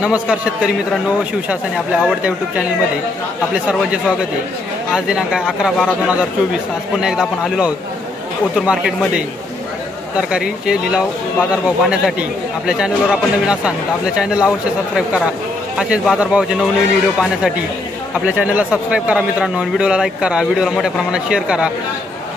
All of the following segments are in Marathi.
नमस्कार शेतकरी मित्रांनो, शिवशासन आपल्या आवडत्या यूट्यूब चॅनलमध्ये आपले सर्वांचे स्वागत आहे। आज दिनांक आहे 11/12/2024। आज पुन्हा एकदा आपण आलेलो आहोत ओतूर मार्केटमध्ये तरकारीचे लिलाव बाजारभाव पाहण्यासाठी। आपल्या चॅनलवर आपण नवीन असाल तर आपल्या चॅनलला अवश्य सबस्क्राईब करा। असेच बाजारभावाचे नवनवीन व्हिडिओ पाहण्यासाठी आपल्या चॅनलला सबस्क्राईब करा मित्रांनो। व्हिडिओला लाईक करा, व्हिडिओला मोठ्या प्रमाणात शेअर करा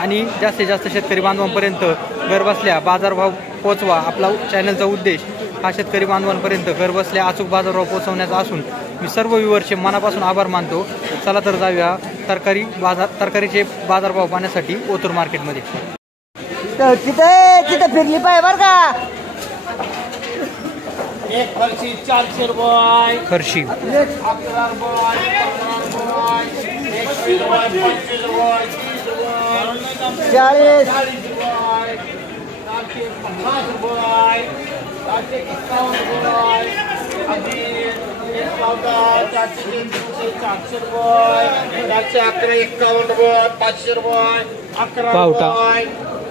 आणि जास्तीत जास्त शेतकरी बांधवांपर्यंत घरबसल्या बाजारभाव पोहोचवा। आपला चॅनलचा उद्देश हा शेतकरी बांधवांपर्यंत घरबसल्या अचूक बाजारभाव पोहोचवण्याचा असून मी सर्व व्ह्यूअर्सचे मनापासून आभार मानतो। चला तर जाऊया तरकारीचे बाजारभाव पाहण्यासाठी ओतूर मार्केटमध्ये। तिथे फिरली पाहिजे बरं का। एक फरशी 400 रुपये, फरशी 11 रुपये, 15 रुपये, 21 रुपये, 25 रुपये, 30 रुपये, 40 40 रुपये, 450 रुपये, 451 रुपये, अगदी 400 रुपये, 411 51 रुपये, 500 रुपये, 11 पावटा. रुपये,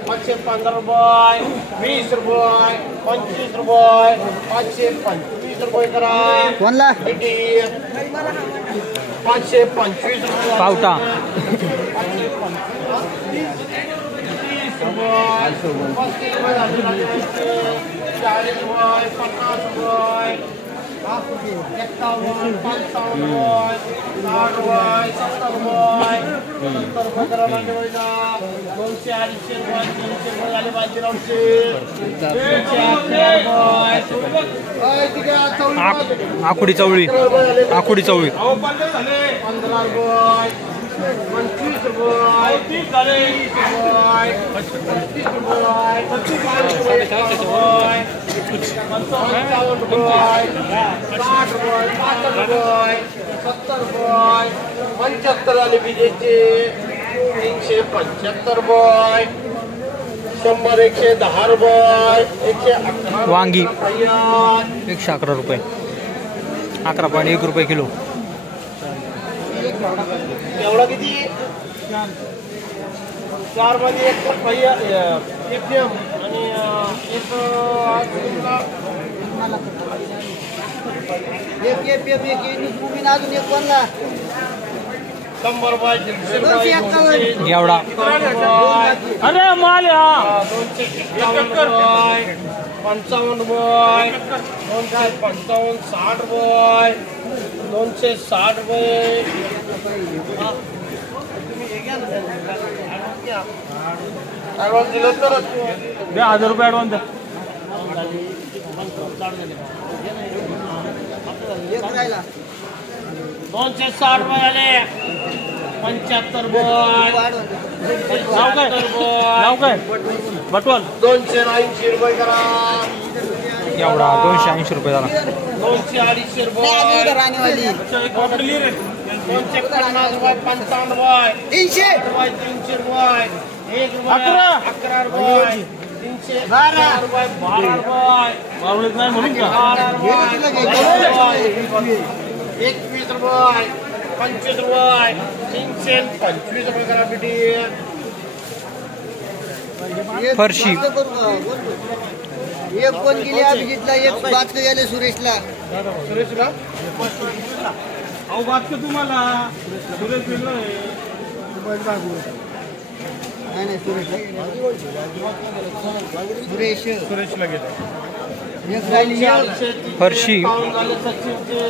515 रुपये, 20 रुपये, 25 रुपये, 525 रुपये करा कोणला 525 रुपये पावटा 40 रुपये, 50 रुपये, 51, 55 रुपये, 60 रुपये, 70 रुपये, 70 रुपये करा म्हणजे 200, 250 रुपये, 300 रुपये झाले बाजीरावचे, 200 आकुडी चवळी 15 रुपये, 25 रुपये, 30 झाले, 35 रुपये, 45 रुपये, 55 रुपये, 60 रुपये, 65 रुपये, 70 रुपये, 75 झाले विजेचे, 375 रुपये, 100, 110 रुपये, 111 वांगी रुपये, 111 रुपये, 11.1 रुपये किलो। एवढा किती 4 मध्ये एक पहिया एफएम आणि अजून एक कोणला 100 रुपये, 100 रुपये, एवढा अरे माल 251 रुपये, 55 रुपये, 255, 60 रुपये, 260 रुपये, ॲडव्हान्स दिलं तर 1000 रुपये ॲडव्हान्स द्या। एक राहिला 260 रुपये झाले, 75 रुपये, नाव काय बटवल 280 रुपये करा, एवढा 280 रुपये झाला। 200-250 नाही रुपये, राणीवाली 250 रुपये, 55 रुपये, 300 रुपये, 300 रुपये, 1 रुपये, 11 रुपये, 312 रुपये, 12 रुपये, 12 रुपये, 21 रुपये, 25 रुपये, 325 रुपये करा बेटी। फरशी एक कोण गेली अभिजितला, एक बाचक गेले सुरेशला। सुरेशला अहो बात का तुम्हाला सुरेश नाही सुरेशला गेला एक राहिली फरशी झाले सचिनचे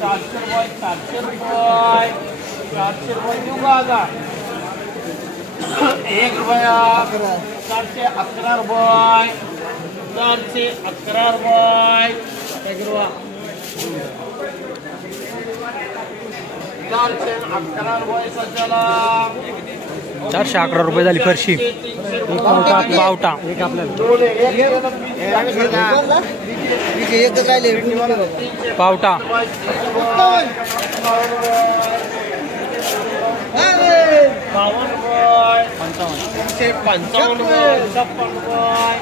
400 रुपये, 400 रुपये, 400 रुपये देऊ का आता 1 रुपया 411 रुपये, 411 रुपये, 411 रुपये सध्याला 411 रुपये झाली फरशी। पावटा एकच राहिले पावटा 52 रुपये, 55 रुपये, 56 रुपये,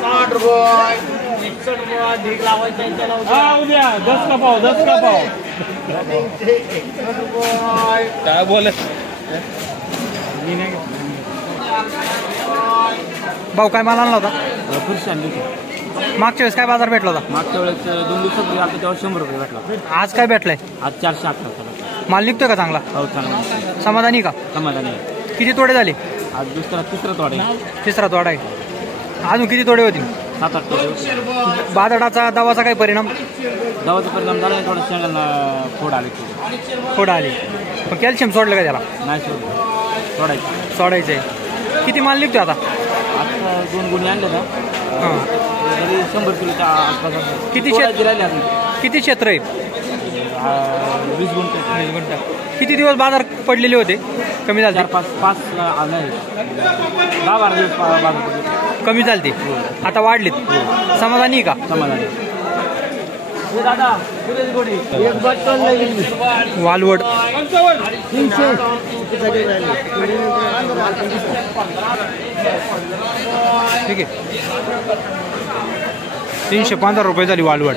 60 रुपये, 61 रुपये, ढीक लावायचे त्याला उद्या 10 का पाव 10 का पाव 61 रुपये, काय बोलत भाऊ काय माल आणला होता? पुरुष आणली मागच्या वेळेस काय बाजार भेटला होता? मागच्या वेळेस 2 दिवसापूर्वी आता तेव्हा 100 रुपये भेटला. आज काय भेटलाय? आज 418. माल निघतोय का चांगला? हो चांगला. समाधानी का? समाधानी. किती तोडे झाले? आज तिसरा तोडा आहे. तिसरा तोडा आहे. अजून किती तोडे होतील? 7-8 तोडे. बाजाराचा दवाचा काय परिणाम? दवाचा परिणाम झाला थोडं शेंगांना फोड आले. फोड आले. पण कॅल्शियम सोडलं का त्याला? नाही सोडायचं. सोडायचं आहे. किती माल निघतोय आता? आता 2 गुणी आणले का हां. तरी 100 किलोच्या आसपास. किती राहिले अजून? किती क्षेत्र आहे? 20 गुंठ. किती दिवस बाजार पडलेले होते? कमी झाले? 4-5 नाही 10-12 दिवस बाजार पडले. कमी झालते. आता वाढलेत. समाधानी का? समाधानी. एक बॉटल लागेल. वालवड 300. ठीक आहे. 315 रुपये झाली वालवड.